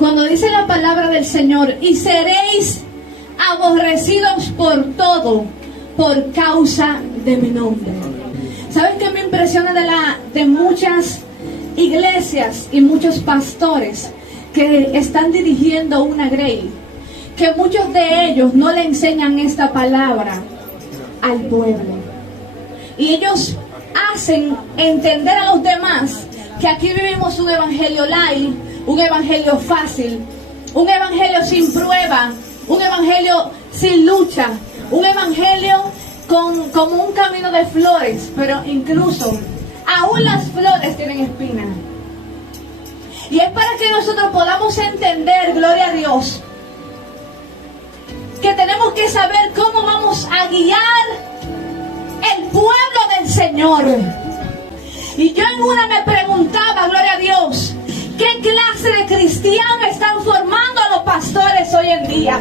Cuando dice la palabra del Señor, y seréis aborrecidos por todo, por causa de mi nombre. ¿Saben qué me impresiona de muchas iglesias y muchos pastores que están dirigiendo una grey? Que muchos de ellos no le enseñan esta palabra al pueblo. Y ellos hacen entender a los demás que aquí vivimos un evangelio light, un evangelio fácil, un evangelio sin prueba, un evangelio sin lucha, un evangelio como un camino de flores, pero incluso aún las flores tienen espinas. Y es para que nosotros podamos entender, gloria a Dios, que tenemos que saber cómo vamos a guiar el pueblo del Señor. Y yo en una me preguntaba, gloria a Dios, ¿qué clase de cristianos están formando a los pastores hoy en día?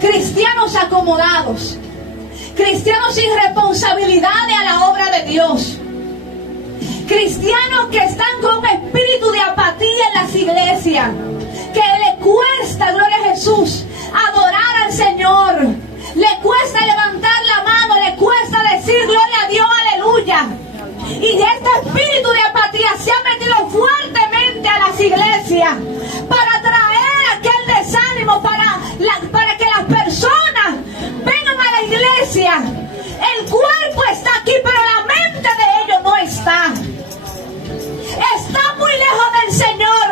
Cristianos acomodados, cristianos sin responsabilidades a la obra de Dios, cristianos que están con espíritu de apatía en las iglesias, que le cuesta, gloria a Jesús, adorar al Señor, le cuesta levantar la mano, le cuesta decir gloria a Dios, aleluya. Y este espíritu de apatía se ha metido fuertemente a las iglesias para traer aquel desánimo, para que las personas vengan a la iglesia. El cuerpo está aquí, pero la mente de ellos no está. Está muy lejos del Señor.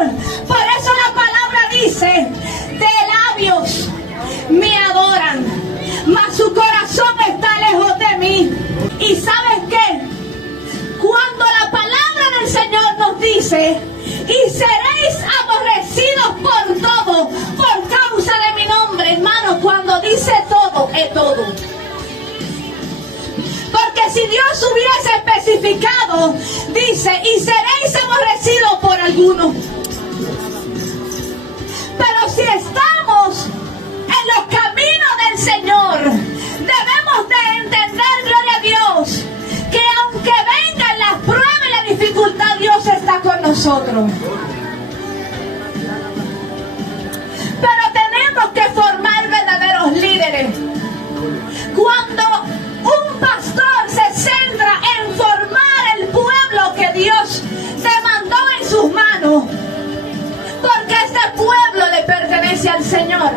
Por eso la palabra dice, de labios me adoran, mas su corazón está lejos de mí. ¿Y sabes qué? Cuando la palabra del Señor nos dice, y seréis aborrecidos por todo, por causa de mi nombre, hermano, cuando dice todo, es todo. Porque si Dios hubiese especificado, dice, y seréis aborrecidos por algunos. Pero si estamos en los caminos del Señor, debemos de entender, gloria a Dios, que aunque vengan las pruebas y la dificultad, Dios está con nosotros. Pero tenemos que formar verdaderos líderes. Cuando un pastor se centra en formar el pueblo que Dios demandó en sus manos, porque este pueblo le pertenece al Señor.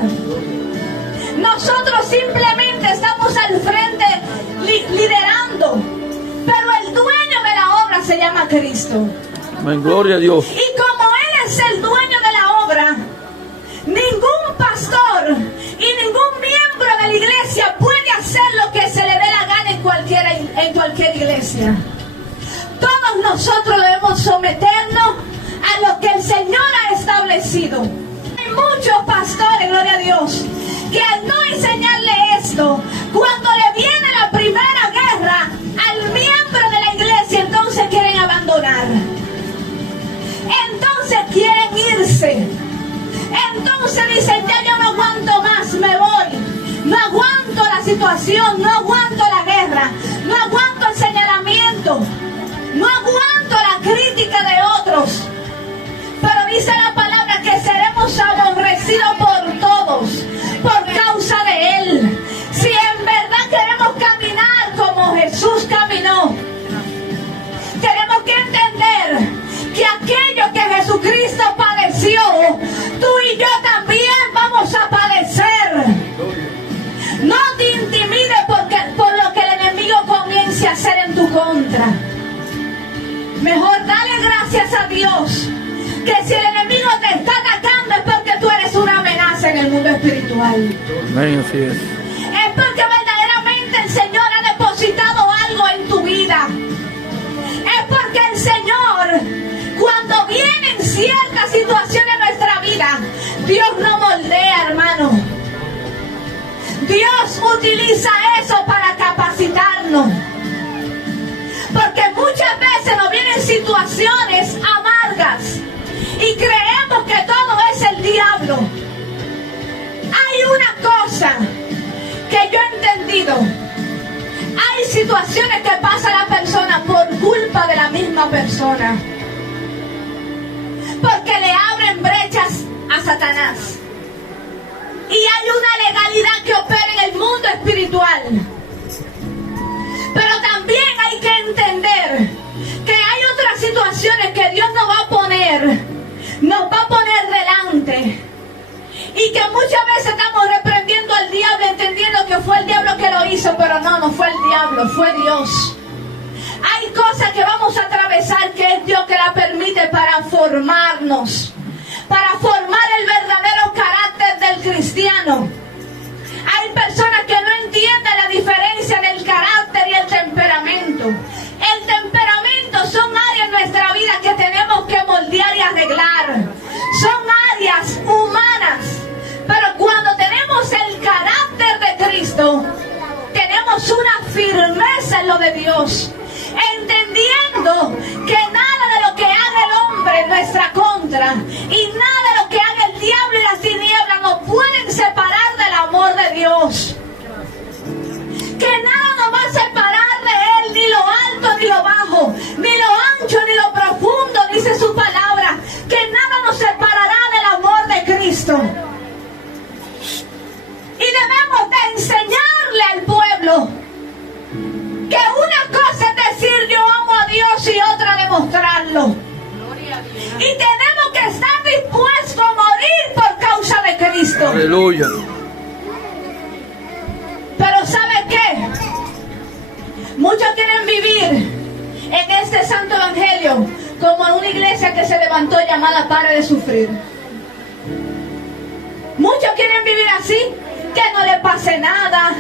Nosotros simplemente estamos al frente liderando, pero el dueño de la obra se llama Cristo. Amén, gloria a Dios. Y como Él es el dueño de la obra, ningún pastor y ningún miembro de la iglesia puede hacer lo que se le dé la gana en cualquier iglesia. Todos nosotros debemos someternos a lo que el Señor ha establecido. Hay muchos pastores, gloria a Dios, que al no enseñarle esto, cuando le viene la primera guerra al miembro de la iglesia, entonces quieren abandonar, entonces quieren irse, entonces dicen, ya yo no aguanto más, me voy, no aguanto la situación, no aguanto la guerra, no aguanto el señalamiento, no aguanto la crítica de otros. Pero dice la palabra que seremos aborrecidos por todos, por causa de Él. Si en verdad queremos caminar como Jesús caminó, tenemos que entender que aquello que Jesucristo padeció, tú y yo también vamos a padecer. No te intimides por lo que el enemigo comience a hacer en tu contra. Mejor dale gracias a Dios, que si el enemigo te está atacando es porque tú eres una amenaza en el mundo espiritual. Amén, así es. Es porque verdaderamente el Señor ha depositado algo en tu vida. Es porque el Señor, cuando vienen ciertas situaciones en nuestra vida, Dios no moldea, hermano. Dios utiliza eso para capacitarnos. Porque muchas veces nos vienen situaciones amargas y creemos que todo es el diablo. Hay una cosa que yo he entendido. Hay situaciones que pasa a la persona por culpa de la misma persona. Porque le abren espiritual. Pero también hay que entender que hay otras situaciones que Dios nos va a poner delante. Y que muchas veces estamos reprendiendo al diablo, entendiendo que fue el diablo que lo hizo, pero no fue el diablo, fue Dios. Hay cosas que vamos a atravesar que es Dios que la permite para formarnos, para formar el verdadero carácter del cristiano. Hay personas que no entienden la diferencia del carácter y el temperamento. El temperamento son áreas en nuestra vida que tenemos que moldear y arreglar. Son áreas humanas. Pero cuando tenemos el carácter de Cristo, tenemos una firmeza en lo de Dios, entendiendo que nada de lo que haga el hombre en nuestra contra y nada de lo que haga el diablo y las tinieblas nos pueden separar del amor de Dios. Que nada nos va a separar de Él, ni lo alto ni lo bajo, ni lo ancho ni lo profundo, dice su palabra. Que nada nos separará del amor de Cristo. Y debemos de enseñarle al pueblo que una cosa es decir yo amo a Dios y otra demostrarlo. Y tenemos que estar dispuestos a morir por causa de Cristo. Aleluya. Pero ¿sabe qué? Muchos quieren vivir en este santo evangelio como en una iglesia que se levantó llamada Pare de Sufrir. Muchos quieren vivir así, que no le pase nada,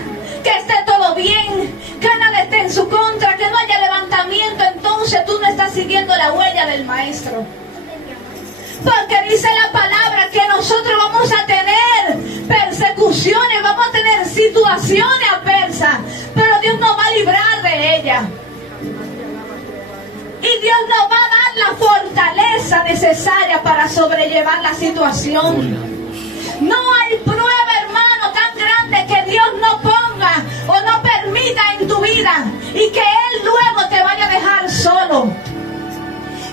que esté todo bien, que nada esté en su contra, que no haya levantamiento. Entonces tú no estás siguiendo la huella del maestro. Porque dice la palabra que nosotros vamos a tener persecuciones, vamos a tener situaciones adversas, pero Dios nos va a librar de ellas. Y Dios nos va a dar la fortaleza necesaria para sobrellevar la situación. No hay prueba, hermano, tan grande que Dios no ponga o no permita en tu vida y que Él luego te vaya a dejar solo.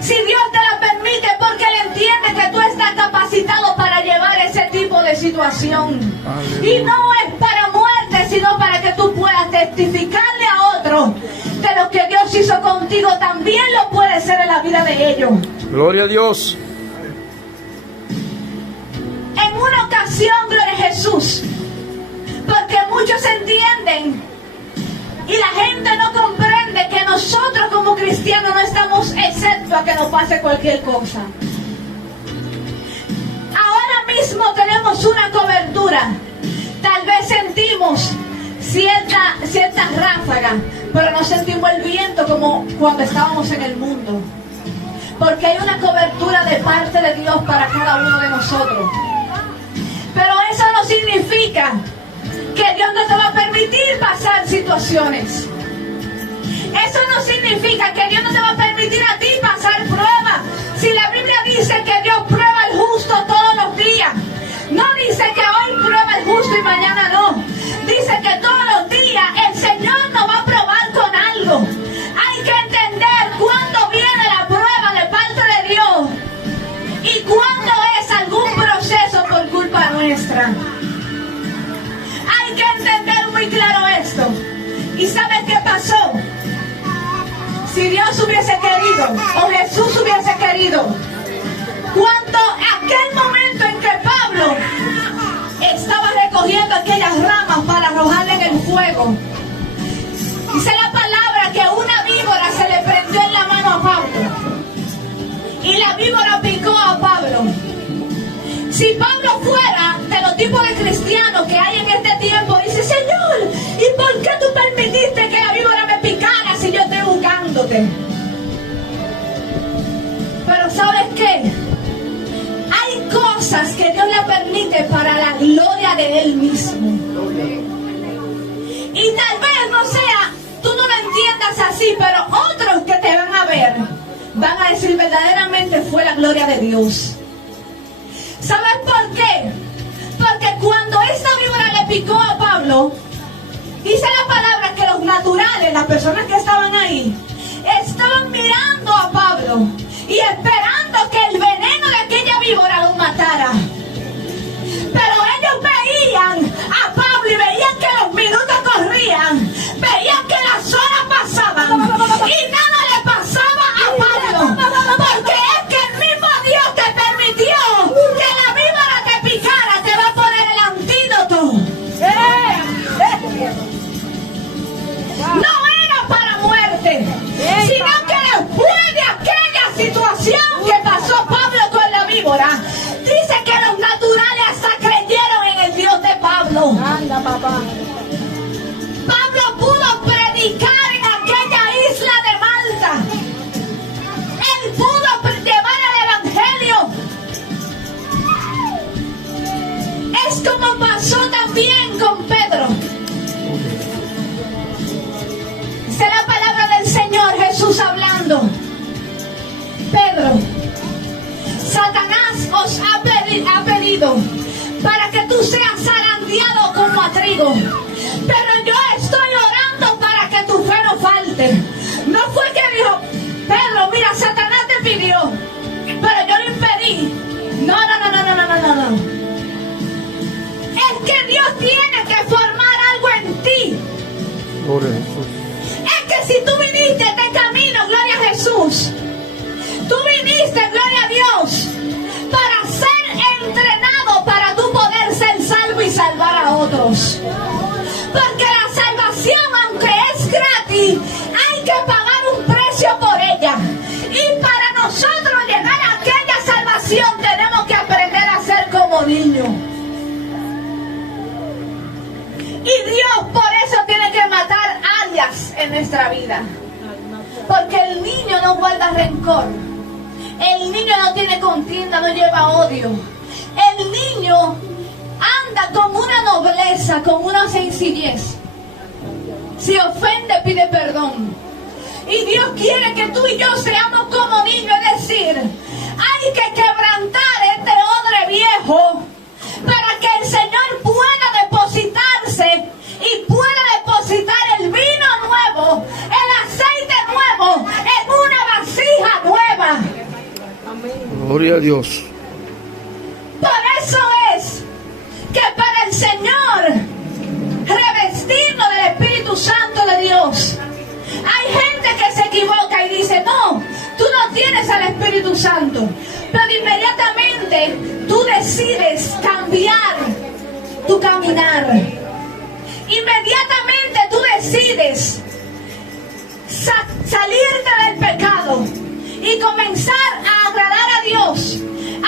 Si Dios te la permite, porque Él entiende que tú estás capacitado para llevar ese tipo de situación. Y no es para muerte, sino para que tú puedas testificarle a otros que lo que Dios hizo contigo también lo puede hacer en la vida de ellos. Gloria a Dios. En una ocasión, gloria a Jesús, porque muchos entienden y la gente no comprende que nosotros como cristianos no estamos excepto a que nos pase cualquier cosa. Ahora mismo tenemos una cobertura. Tal vez sentimos cierta ráfaga, pero no sentimos el viento como cuando estábamos en el mundo. Porque hay una cobertura de parte de Dios para cada uno de nosotros. Pero eso no significa que Dios no te va a permitir pasar situaciones. Eso no significa que Dios no te va a permitir a ti pasar pruebas. Si la Biblia dice que Dios prueba al justo todos los días, no dice que hoy prueba al justo y mañana no. Dice que todos los días el Señor nos va a probar con algo. Hay que entender cuándo viene la prueba de parte de Dios y cuándo es algún proceso por culpa nuestra. Hay que entender muy claro esto. ¿Y sabes qué pasó? Si Dios hubiese querido, o Jesús hubiese querido, cuando aquel momento en que Pablo estaba recogiendo aquellas ramas para arrojarle en el fuego, dice la palabra que una víbora se le prendió en la mano a Pablo y la víbora picó a Pablo. Si Pablo fuera de los tipos de cristianos que hay en este tiempo, dice: Señor, ¿y por qué tú permitiste que la víbora me picara si yo estoy buscándote? Pero ¿sabes qué? Hay cosas que Dios le permite para la gloria de Él mismo. Y tal vez no sea, tú no lo entiendas así, pero otros que te van a ver van a decir: verdaderamente fue la gloria de Dios. ¿Sabes por qué? Porque cuando esta víbora le picó a Pablo, dice la palabra que los naturales, las personas que estaban ahí, estaban mirando a Pablo y esperando que el veneno de aquella víbora lo matara. Pero ellos veían a Pablo y veían que los minutos Y nada le pasaba a Pablo. Porque es que el mismo Dios te permitió que la víbora te picara, te va a poner el antídoto. No era para muerte, sino que después de aquella situación que pasó Pablo con la víbora, dice que los naturales hasta creyeron en el Dios de Pablo. Anda, papá. Pablo pudo predicar en aquella isla de Malta. Él pudo llevar el evangelio. Es como pasó también con Pedro. Dice la palabra del Señor, Jesús hablando. Pedro, Satanás os ha pedido para que tú seas zarandeado como a trigo. Pero yo estoy orando para que tu fe no falte. No fue que dijo, Pedro, mira, Satanás te pidió, pero yo lo impedí. No. Es que Dios tiene que formar algo en ti. Gloria a Jesús. Es que si tú viniste de camino, gloria a Jesús, tú viniste, gloria a Dios, para ser entrenado para tú poder ser salvo y salvar a otros. Porque la salvación, aunque es gratis, hay que pagar un precio por ella. Y para nosotros llegar a aquella salvación tenemos que aprender a ser como niños. Y Dios por eso tiene que matar áreas en nuestra vida. Porque el niño no guarda rencor. El niño no tiene contienda, no lleva odio. El niño anda con una nobleza, con una sencillez. Si ofende, pide perdón. Y Dios quiere que tú y yo seamos como niños, es decir, hay que quebrantar este odre viejo para que el Señor pueda depositarse y pueda depositar el vino nuevo, el aceite nuevo, en una vasija nueva. Gloria a Dios. Por eso es que para el Señor revestirnos del Espíritu Santo de Dios, hay gente que se equivoca y dice, no, tú no tienes al Espíritu Santo, pero inmediatamente tú decides cambiar tu caminar. Inmediatamente tú decides salirte del pecado y comenzar a agradar a Dios.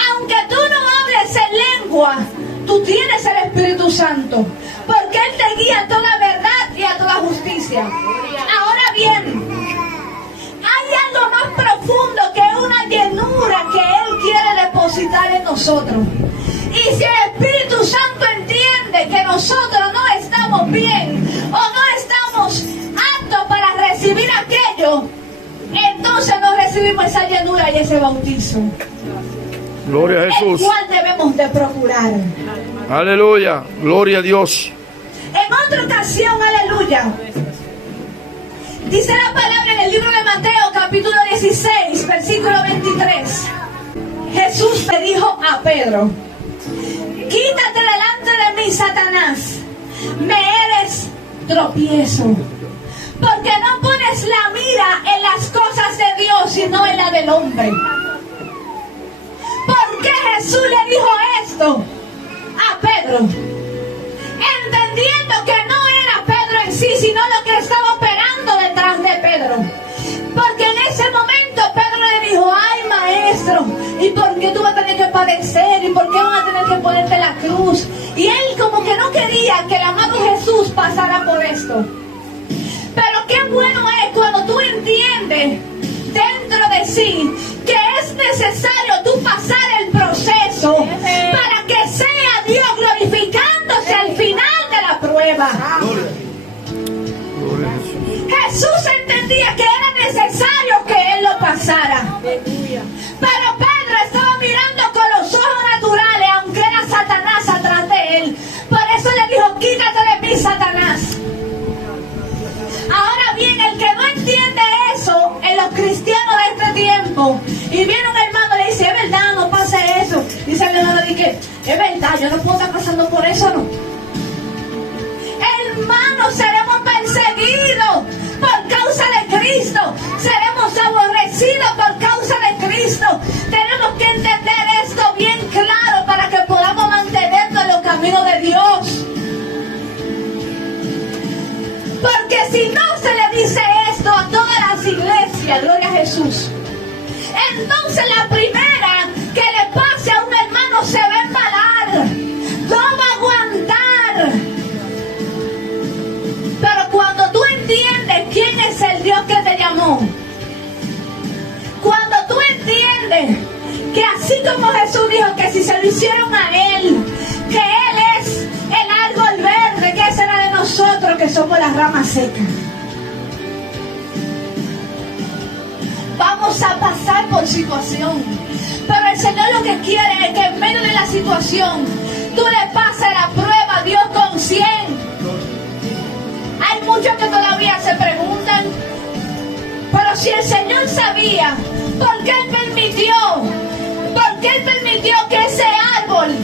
Aunque tú no hables en lengua, tú tienes el Espíritu Santo, porque Él te guía a toda verdad y a toda justicia. Ahora bien, hay algo más profundo que una llenura que Él quiere depositar en nosotros. Y si el Espíritu Santo entiende que nosotros no estamos bien o no estamos aptos para recibir aquello, entonces no recibimos esa llenura y ese bautizo. Gloria a Jesús. El cual debemos de procurar. Aleluya. Gloria a Dios. En otra ocasión, aleluya, dice la palabra en el libro de Mateo, capítulo 16, versículo 23. Jesús le dijo a Pedro, quítate delante de mí, Satanás, me eres tropiezo, porque no pones la mira en las cosas de Dios, sino en la del hombre. ¿Por qué Jesús le dijo esto a Pedro? Entendiendo que no era Pedro en sí, sino lo que estaba operando detrás de Pedro. Porque en ese momento Pedro le dijo, ay maestro, ¿y por qué tú vas a tener que padecer? ¿Y por qué van a tener que ponerte la cruz? Y él como que no quería que el amado Jesús pasara por esto. Pero qué bueno es cuando tú entiendes dentro de sí que es necesario tú pasar el proceso para que sea Dios glorificándose al final de la prueba. Gloria a Jesús. Jesús entendía que era necesario que Él lo pasara. Pero Pedro estaba mirando con los ojos naturales, aunque era Satanás atrás de él. Por eso le dijo, quítate de mí, Satanás. Ahora bien, el que no entiende eso en los cristianos de este tiempo, y viene un hermano y le dice, es verdad, no pase eso. Dice el hermano, dice, es verdad, yo no puedo estar pasando por eso, no. Hermanos, seremos perseguidos por causa de Cristo, seremos aborrecidos por causa de Cristo. Tenemos que entender esto bien claro para que podamos mantenernos en los caminos de Dios. Porque si no se le dice esto a todas las iglesias, gloria a Jesús, entonces la primera que le pase a un hermano se va a embalar, no va a aguantar. Pero cuando tú entiendes quién es el Dios que te llamó, cuando tú entiendes que así como Jesús dijo que si se lo hicieron a Él, que Él es el árbol verde, ¿qué será de nosotros que somos las ramas secas? Vamos a pasar por situación, pero el Señor lo que quiere es que en medio de la situación tú le pases la prueba a Dios con 100. Hay muchos que todavía se preguntan, pero si el Señor sabía, ¿por qué Él permitió que ese árbol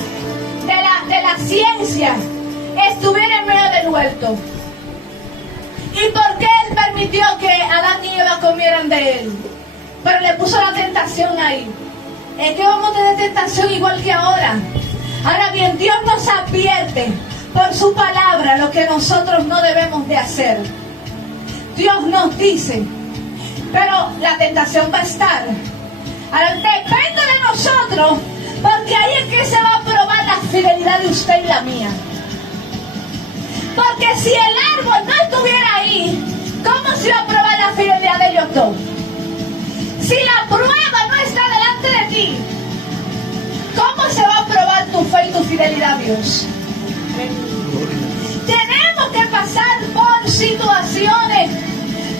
de la ciencia estuviera en medio del huerto? ¿Y por qué Él permitió que Adán y Eva comieran de él? Pero le puso la tentación ahí. Es que vamos a tener tentación igual que ahora. Ahora bien, Dios nos advierte por su palabra lo que nosotros no debemos de hacer. Dios nos dice, pero la tentación va a estar. Ahora depende de nosotros, porque ahí es que se va a probar la fidelidad de usted y la mía. Porque si el árbol no estuviera ahí, ¿cómo se va a probar la fidelidad de ellos dos? Si la prueba no está delante de ti, ¿cómo se va a probar tu fe y tu fidelidad a Dios? Tenemos que pasar por situaciones,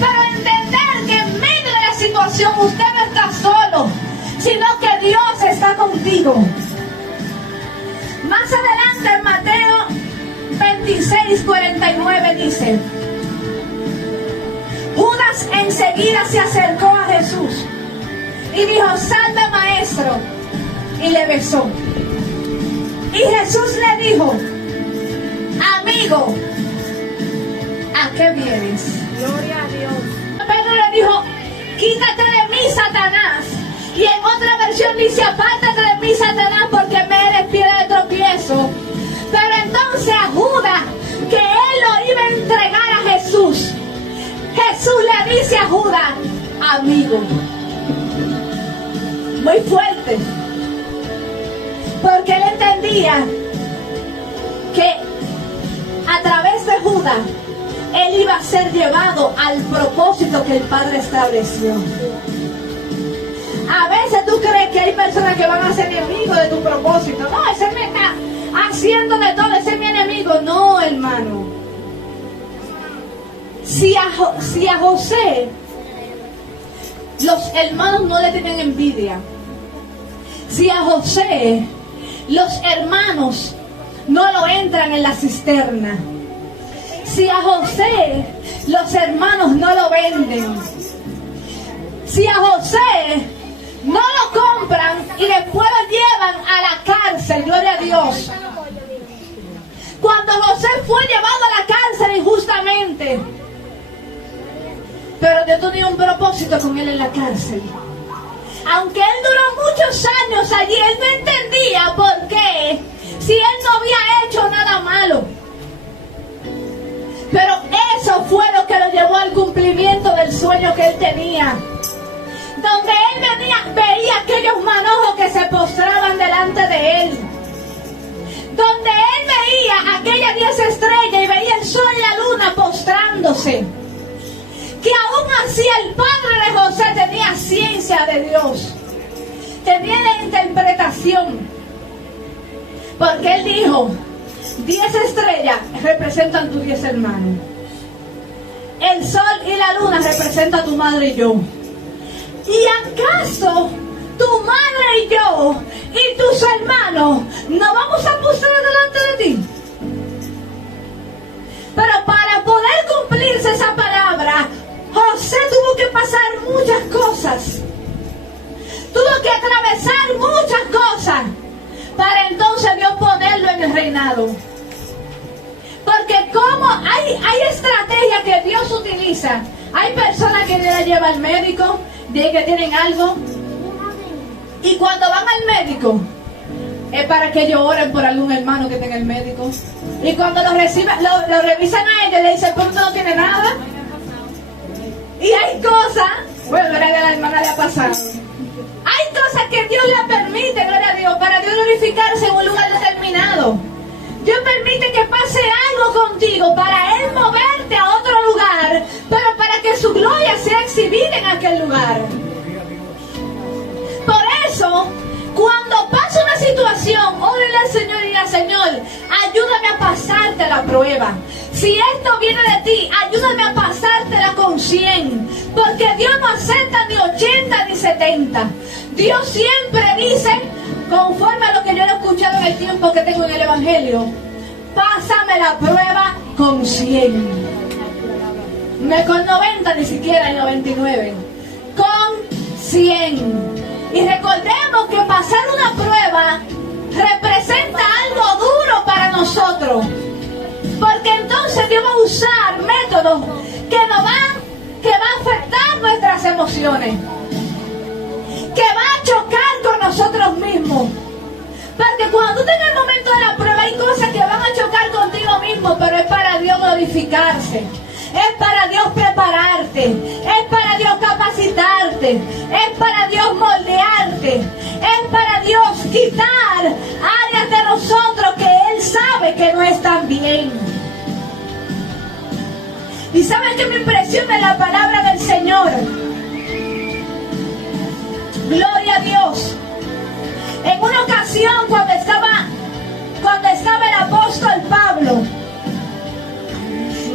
pero entender que en medio de la situación usted no está solo, sino que Dios está contigo. Más adelante en Mateo 26:49 dice: Judas enseguida se acercó a Jesús y dijo: salve, maestro, y le besó. Y Jesús le dijo: amigo, ¿a qué vienes? Gloria a Dios. Pedro le dijo: quítate de mí, Satanás. Y en otra versión dice: apártate de mí, Satanás, porque me eres piedra de tropiezo. Pero entonces a Judas, que él lo iba a entregar a Jesús, Jesús le dice a Judas: amigo. Muy fuerte, porque él entendía que a través de Judas él iba a ser llevado al propósito que el Padre estableció. A veces tú crees que hay personas que van a ser enemigos de tu propósito. No, ese me está haciendo de todo, ese es mi enemigo. No, hermano. Si a José los hermanos no le tenían envidia, si a José los hermanos no lo entran en la cisterna, si a José los hermanos no lo venden, si a José no lo compran y después lo llevan a la cárcel, gloria a Dios. Cuando José fue llevado a la cárcel injustamente, pero Dios tenía un propósito con él en la cárcel. Aunque él duró muchos años allí, él no entendía por qué, si él no había hecho nada malo. Pero eso fue lo que lo llevó al cumplimiento del sueño que él tenía. Donde él veía aquellos manojos que se postraban delante de él. Donde él veía aquellas 10 estrellas y veía el sol y la luna postrándose. Que aún así el padre de José tenía ciencia de Dios. Tenía la interpretación. Porque él dijo: 10 estrellas representan tus 10 hermanos. El sol y la luna representan a tu madre y yo. ¿Y acaso tu madre y yo y tus hermanos no vamos a postrar delante de ti? Pero para poder cumplirse esa palabra, José tuvo que pasar muchas cosas. Tuvo que atravesar muchas cosas para entonces Dios ponerlo en el reinado. Porque como hay estrategias que Dios utiliza. Hay personas que Dios las lleva al médico, de que tienen algo, y cuando van al médico es para que ellos oren por algún hermano que tenga el médico. Y cuando lo revisan a ellos, le dicen, pero usted no tiene nada. Y hay cosas, bueno, gloria a Dios, a la hermana le ha pasado. Hay cosas que Dios le permite, gloria a Dios, para Dios glorificarse en un lugar determinado. Dios permite que pase algo contigo para Él moverte a otro lugar, pero para que su gloria sea exhibida en aquel lugar. Por eso, cuando pasa una situación, órale al Señor y diga, Señor, ayúdame a pasarte la prueba. Si esto viene de ti, ayúdame a pasártela con 100. Porque Dios no acepta ni 80 ni 70. Dios siempre dice, conforme a lo que yo he escuchado en el tiempo que tengo en el Evangelio, pásame la prueba con 100. No con 90, ni siquiera en 99. Con 100. Y recordemos que pasar una prueba representa algo duro para nosotros. Porque entonces Dios va a usar métodos que va a afectar nuestras emociones. Que va a chocar con nosotros mismos. Porque cuando tú tengas el momento de la prueba hay cosas que van a chocar contigo mismo, pero es para Dios glorificarse. Es para Dios prepararte, es para Dios capacitarte, es para Dios moldearte, es para Dios quitar áreas de nosotros que Él sabe que no están bien. Y ¿saben qué me impresiona la palabra del Señor? Gloria a Dios. En una ocasión cuando estaba el apóstol Pablo,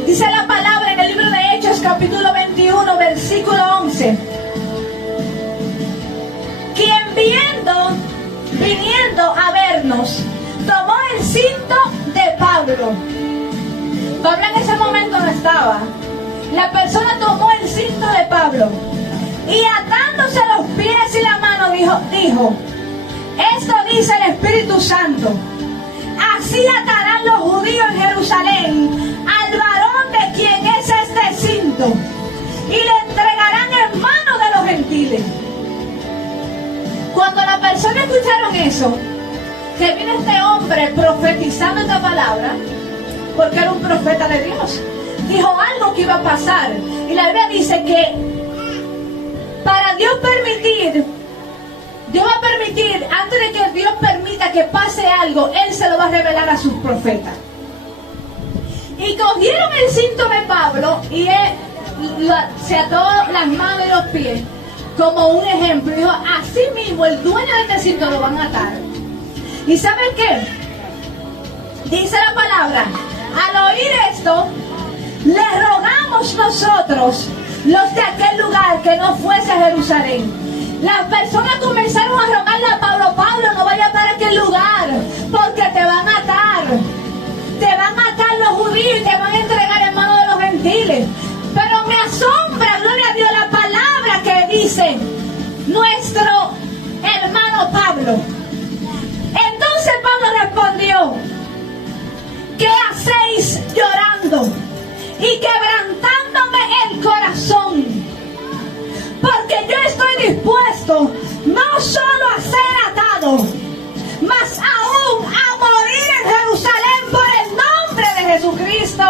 dice la palabra en el libro de Hechos, capítulo 21, versículo 11. Quien viniendo a vernos, tomó el cinto de Pablo. Pablo en ese momento no estaba. La persona tomó el cinto de Pablo y atándose los pies y la mano dijo, esto dice el Espíritu Santo, así atarán los judíos en Jerusalén al varón de quien es este cinto y le entregarán en manos de los gentiles. Cuando las personas escucharon eso, que vino este hombre profetizando esta palabra, porque era un profeta de Dios, dijo algo que iba a pasar. Y la Biblia dice que para Dios va a permitir, antes de que Dios permita que pase algo, Él se lo va a revelar a sus profetas. Y cogieron el cinto de Pablo y él se ató las manos y los pies como un ejemplo. Dijo, así mismo el dueño de este cinto lo van a atar. ¿Y saben qué? Dice la palabra, al oír esto, le rogamos nosotros, los de aquel lugar, que no fuese a Jerusalén. Las personas comenzaron a rogarle a Pablo, Pablo, no vayas para aquel lugar, porque te van a atar. Te van a atar los judíos y te van a entregar en manos de los gentiles. Pero me asombra, gloria a Dios, la palabra que dice nuestro hermano Pablo. Entonces Pablo respondió, ¿qué hacéis llorando y quebrantándome el corazón? Porque yo estoy dispuesto no solo a ser atado, mas aún a morir en Jerusalén por el nombre de Jesucristo.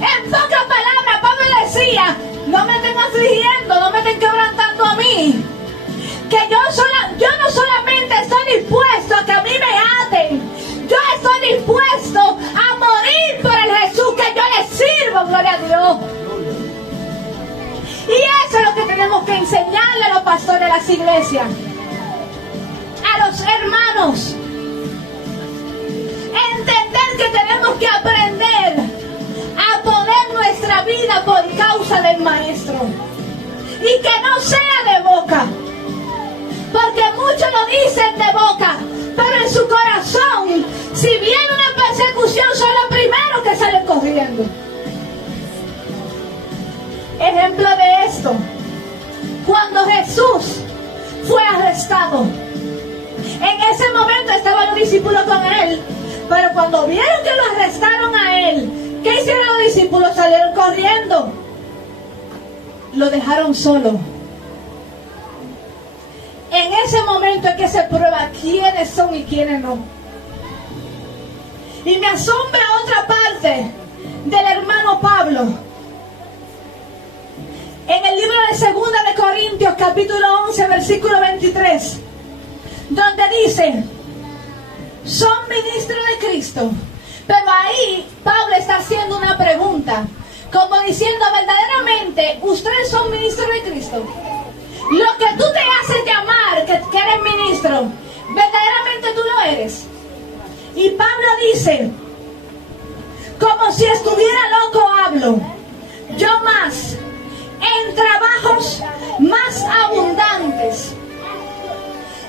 En pocas palabras, Pablo decía, no me estén afligiendo, no me estén quebrantando a mí. Que yo no solamente estoy dispuesto a que a mí me aten, yo estoy dispuesto a morir por el Jesús que yo le sirvo, gloria a Dios. Y eso es lo que tenemos que enseñarle a los pastores de las iglesias, a los hermanos. Entender que tenemos que aprender a poner nuestra vida por causa del Maestro. Y que no sea de boca. Porque muchos lo dicen de boca, pero en su corazón, si viene una persecución, son los primeros que salen corriendo. Ejemplo de esto, cuando Jesús fue arrestado, en ese momento estaban los discípulos con él, pero cuando vieron que lo arrestaron a él, ¿Qué hicieron los discípulos? Salieron corriendo. Lo dejaron solo. En ese momento es que se prueba quiénes son y quiénes no. Y me asombra otra parte del hermano Pablo. En el libro de 2 de Corintios, capítulo 11, versículo 23, donde dice: son ministros de Cristo. Pero ahí Pablo está haciendo una pregunta, como diciendo, verdaderamente, ustedes son ministros de Cristo. Lo que tú te haces llamar, que eres ministro, verdaderamente tú lo eres. Y Pablo dice, como si estuviera loco hablo, yo más, en trabajos más abundantes,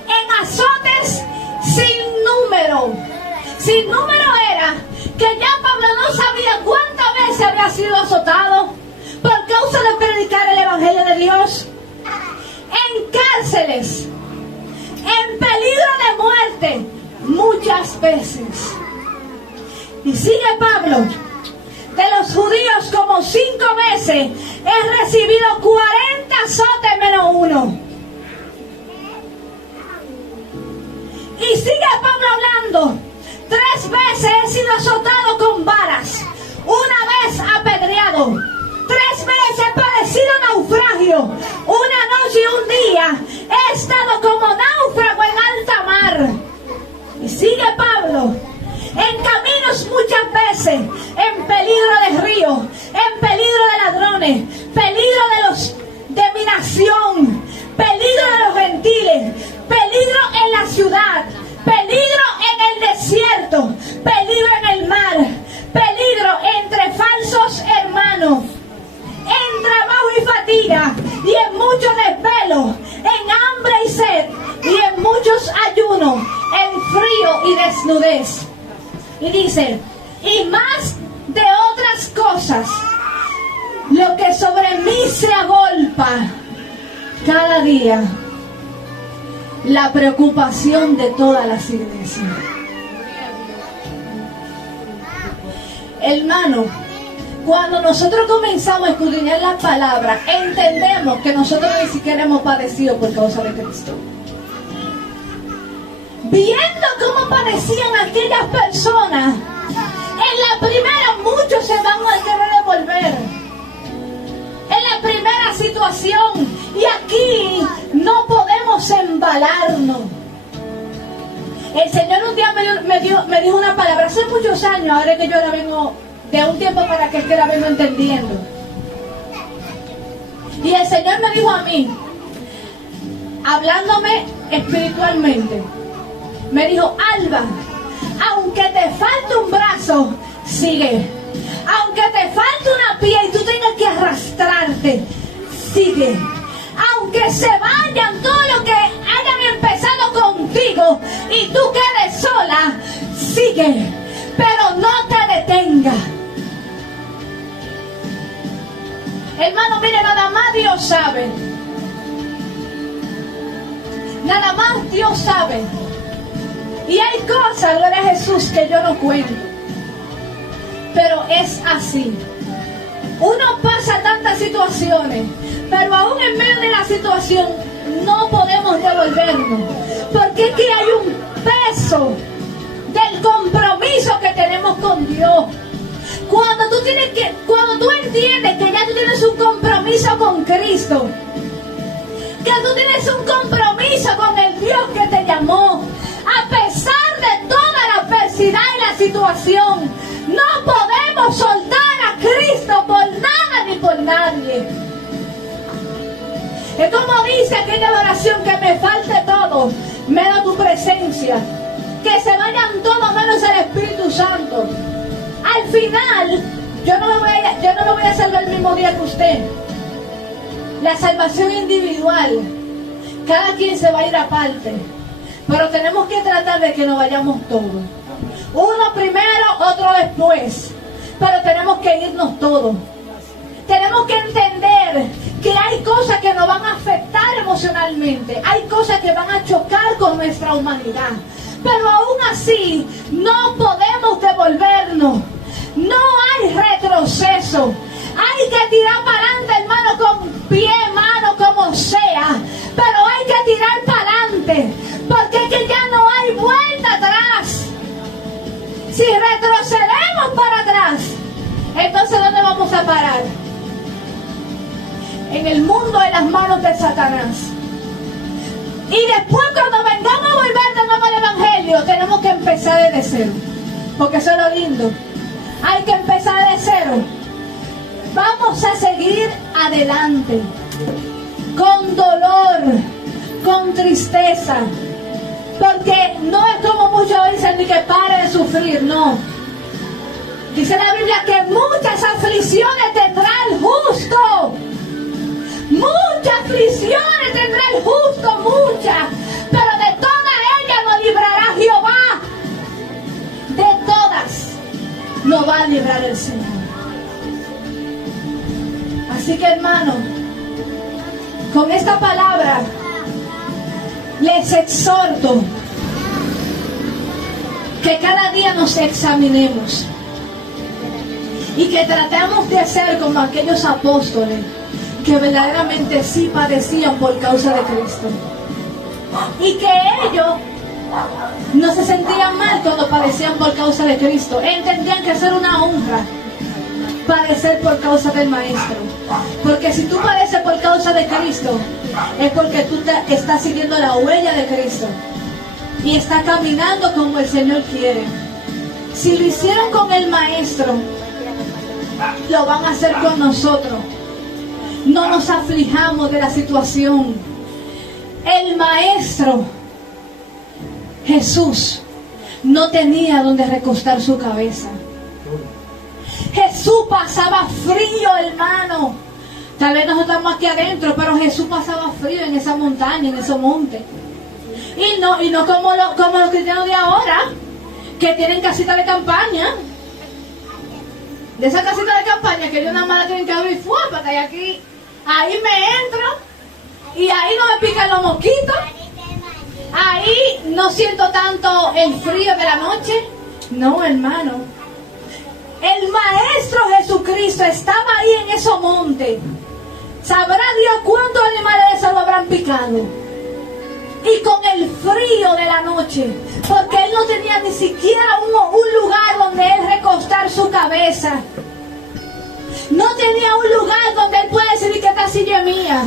en azotes sin número. Sin número era que ya Pablo no sabía cuántas veces había sido azotado por causa de predicar el Evangelio de Dios. En cárceles, en peligro de muerte, muchas veces. Y sigue Pablo: de los judíos como 5 veces he recibido 40 azotes menos uno. Y sigue Pablo hablando: 3 veces he sido azotado con varas, 1 vez apedreado, 3 veces he padecido naufragio, 1 noche y 1 día he estado como náufrago en alta mar. Y sigue Pablo: en caminos muchas veces, en peligro de río, en peligro de ladrones, peligro de mi nación, peligro de los gentiles, peligro en la ciudad, peligro en el desierto, peligro en el mar, peligro entre falsos hermanos, en trabajo y fatiga, y en mucho desvelo, en hambre y sed, y en muchos ayunos, en frío y desnudez. Y dice: y más de otras cosas, lo que sobre mí se agolpa cada día, la preocupación de todas las iglesias. Hermano, cuando nosotros comenzamos a escudriñar la palabra, entendemos que nosotros ni siquiera hemos padecido por causa de Cristo. Viendo cómo padecían aquellas personas, en la primera muchos se van a querer devolver. En la primera situación, y aquí no podemos embalarnos. El Señor un día me dijo una palabra hace muchos años, ahora que yo la vengo de un tiempo para que la vengo entendiendo. Y el Señor me dijo a mí, hablándome espiritualmente, me dijo: Alba, aunque te falte un brazo, sigue. Aunque te falte una pie y tú tengas que arrastrarte, sigue. Aunque se vayan todos los que hayan empezado contigo y tú quedes sola, sigue. Pero no te detengas. Hermano, mire, nada más Dios sabe. Nada más Dios sabe. Y hay cosas, gloria a Jesús, que yo no cuento. Pero es así. Uno pasa tantas situaciones, pero aún en medio de la situación no podemos devolvernos. Porque es que hay un peso del compromiso que tenemos con Dios. Cuando tú entiendes que ya tú tienes un compromiso con Cristo, que tú tienes un compromiso con el Dios que te llamó, a pesar de toda la adversidad y la situación, no podemos soltar a Cristo por nada ni por nadie. Es como dice aquella oración: que me falte todo menos tu presencia, que se vayan todos menos el Espíritu Santo. Al final, yo no me voy a salvar el mismo día que usted. La salvación individual, cada quien se va a ir aparte, pero tenemos que tratar de que nos vayamos todos. Uno primero, otro después, pero tenemos que irnos todos. Tenemos que entender que hay cosas que nos van a afectar emocionalmente, hay cosas que van a chocar con nuestra humanidad, pero aún así no podemos devolvernos. No hay retroceso. Hay que tirar para adelante, hermano, con pie, mano, como sea. Pero hay que tirar para adelante. Porque es que ya no hay vuelta atrás. Si retrocedemos para atrás, entonces ¿dónde vamos a parar? En el mundo, en las manos de Satanás. Y después, cuando vengamos a volver de nuevo al Evangelio, tenemos que empezar desde cero. Porque eso es lo lindo. Hay que empezar de cero. Vamos a seguir adelante. Con dolor, con tristeza. Porque no es como muchos dicen ni que pare de sufrir, no. Dice la Biblia que muchas aflicciones tendrá el justo. Muchas aflicciones tendrá el justo, muchas. Pero de todas ellas nos librará Jehová. De todas nos va a librar el Señor. Así que, hermano, con esta palabra les exhorto que cada día nos examinemos y que tratemos de ser como aquellos apóstoles que verdaderamente sí padecían por causa de Cristo, y que ellos no se sentían mal cuando padecían por causa de Cristo. Entendían que era una honra padecer por causa del Maestro, porque si tú padeces por causa de Cristo es porque tú estás siguiendo la huella de Cristo y estás caminando como el Señor quiere. Si lo hicieron con el Maestro, lo van a hacer con nosotros. No nos aflijamos de la situación. El Maestro Jesús no tenía donde recostar su cabeza. Jesús pasaba frío, hermano. Tal vez nosotros estamos aquí adentro, pero Jesús pasaba frío en esa montaña, en ese monte. Y no como los cristianos de ahora, que tienen casita de campaña. De esa casita de campaña que yo nada más la tienen que abrir fuerte y aquí, ahí me entro y ahí no me pican los mosquitos. Ahí no siento tanto el frío de la noche. No, hermano. El Maestro Jesucristo estaba ahí en ese monte. Sabrá Dios cuántos animales de eso lo habrán picado. Y con el frío de la noche, porque él no tenía ni siquiera un lugar donde él recostar su cabeza. No tenía un lugar donde él pueda decir que esta silla es mía.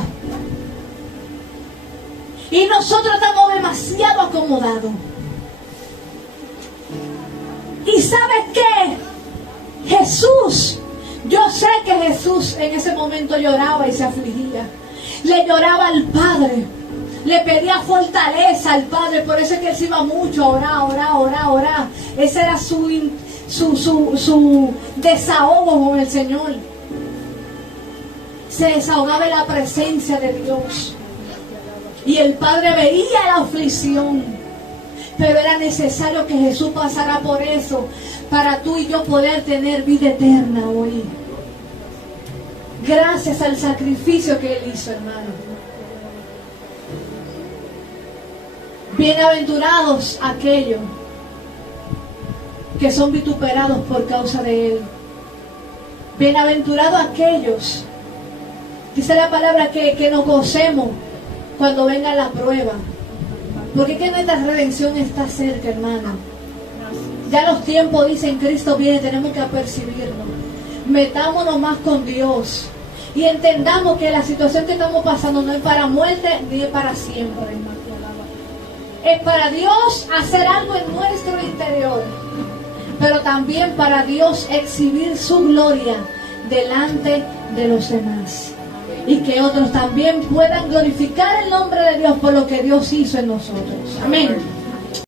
Y nosotros estamos demasiado acomodados. ¿Y sabes qué? Jesús, yo sé que Jesús en ese momento lloraba y se afligía. Le lloraba al Padre. Le pedía fortaleza al Padre. Por eso es que él se iba mucho a orar. Ese era su desahogo con el Señor. Se desahogaba en la presencia de Dios. Y el Padre veía la aflicción. Pero era necesario que Jesús pasara por eso para tú y yo poder tener vida eterna hoy. Gracias al sacrificio que Él hizo, hermano. Bienaventurados aquellos que son vituperados por causa de Él. Bienaventurados aquellos, dice la palabra, que nos gocemos cuando venga la prueba. Porque es que nuestra redención está cerca, hermano. Ya los tiempos dicen, Cristo viene, tenemos que apercibirnos. Metámonos más con Dios. Y entendamos que la situación que estamos pasando no es para muerte ni es para siempre, hermano. Es para Dios hacer algo en nuestro interior. Pero también para Dios exhibir su gloria delante de los demás. Y que otros también puedan glorificar el nombre de Dios por lo que Dios hizo en nosotros. Amén.